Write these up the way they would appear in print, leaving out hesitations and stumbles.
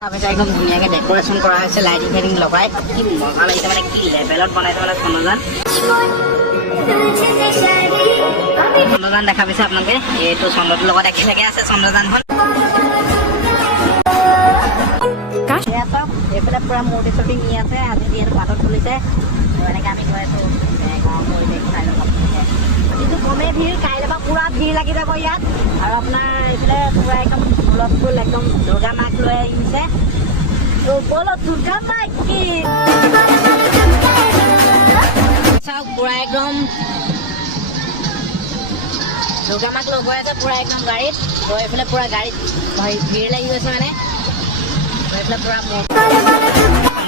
একদম ধুনীয়াকে ডেকোৰেশ্যন কৰা হৈছে লাইটিং ফাইটিং লগাই কি মজা লাগিছে মানে কি লেভেলত বনাইছে মানে চন্দ্ৰযান দেখা পাইছে আপোনালোকে এইটো চন্দ্ৰটোৰ লগত একেলগে আছে চন্দ্ৰযানখন এইফালে পুৰা মূৰ্তি চূৰ্তি নি আছে আজি যিহেতু পাতত তুলিছে এনেকে আমি গৈ আছো কিন্তু কমেই ভিৰ কাইলৈ পৰা পুৰা ভিৰ লাগি যাব ইয়াত আৰু আপোনাৰ এইফালে পুৰা একদম ফুল একদম দুৰ্গা মাক লৈ আহিছে বলো দুৰ্গা মাক কি চাওক পুৰা একদম দুৰ্গা মাক লৈ গৈ আছে পুৰা একদম গাড়ীত গৈ এইফালে পুৰা গাড়ীত ভিৰ লাগি গৈছে মানে এইফালে পুৰা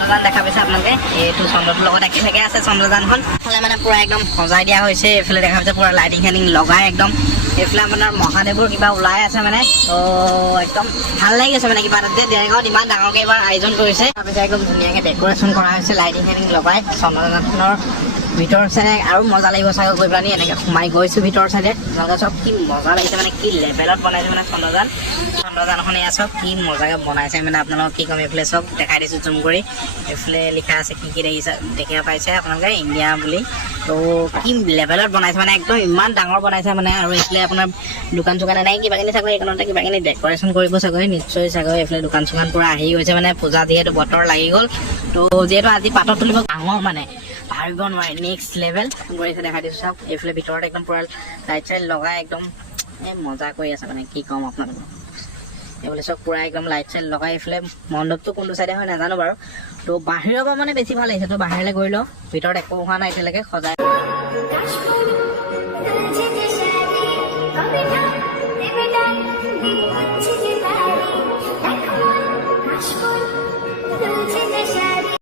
চন্দ্ৰযান দেখা পাইছে আপোনালোকে এইটো চন্দ্ৰটোৰ লগত একেলগে আছে চন্দ্ৰযানখন এইফালে মানে পুৰা একদম সজাই দিয়া হৈছে এইফালে দেখা পাইছে পুৰা লাইটিং ফাইটিং লগাই একদম এইফালে আপোনাৰ মহাদেৱৰ কিবা ওলাই আছে মানে তো একদম ভাল লাগি গৈছে মানে কিবা এটা দেৰগাঁৱত ইমান ডাঙৰকৈ এইবাৰ আয়োজন কৰিছে তাৰপিছত একদম ধুনীয়াকৈ ডেকোৰেশ্যন কৰা হৈছে লাইটিং ফাইটিং লগাই চন্দ্ৰযানখনৰ ভিতৰ চাইডে আৰু মজা লাগিব চাগে গৈ পেলাই এনেকৈ সোমাই গৈছোঁ ভিতৰ চাইডে আপোনালোকে চব কি মজা লাগিছে মানে কি লেভেলত বনাইছে মানে চন্দ্ৰযানখন এয়া চব কি মজাকৈ বনাইছে মানে আপোনালোকক কি ক'ম এইফালে চব দেখাই দিছোঁ জুম কৰি এইফালে লিখা আছে কি কি দেখিব পাইছে আপোনালোকে ইণ্ডিয়া বুলি তো কি লেভেলত বনাইছে মানে একদম ইমান ডাঙৰ বনাইছে মানে আৰু এইফালে আপোনাৰ দোকান চোকান এনেকৈ কিবা কিনি চাগৈ এইখনতে কিবা কিনি ডেকোৰেশ্যন কৰিব চাগৈ নিশ্চয় চাগৈ এইফালে দোকান চোকান পূৰা আহি গৈছে মানে পূজা যিহেতু বতৰ লাগি গ'ল তো যিহেতু আজি পাতত তুলিব ডাঙৰ মানে ভাবিব নোৱাৰি নেক্সট লেভেল কৰিছে দেখাই দিছোঁ চাওক এইফালে ভিতৰত একদম পূৰা লাইট চাইট লগাই একদম মজা কৰি আছে মানে কি ক'ম আপোনালোকক এইফালে চব পূৰা একদম লাইট চাইট লগাই এইফালে মণ্ডপটো কোনটো চাইডে হয় নাজানো বাৰু তো বাহিৰৰ পৰা মানে বেছি ভাল লাগিছে তো বাহিৰলৈ গৈ লওঁ ভিতৰত একো হোৱা নাই এতিয়ালৈকে সজাই